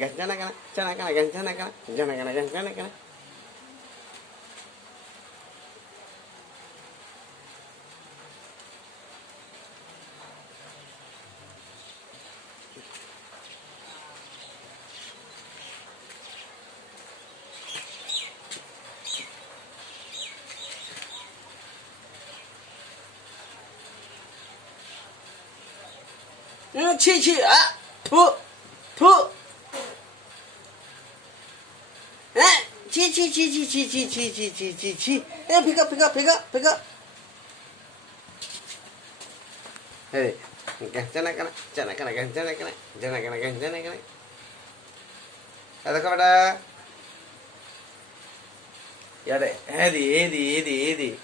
గంజనగన జనగన గంజనగన జనగన గంజనగన. 치 푸 에 치치치치치치치치치치 에 비가 에이 괜찮아까나 괜찮아까나 అదొక ఏది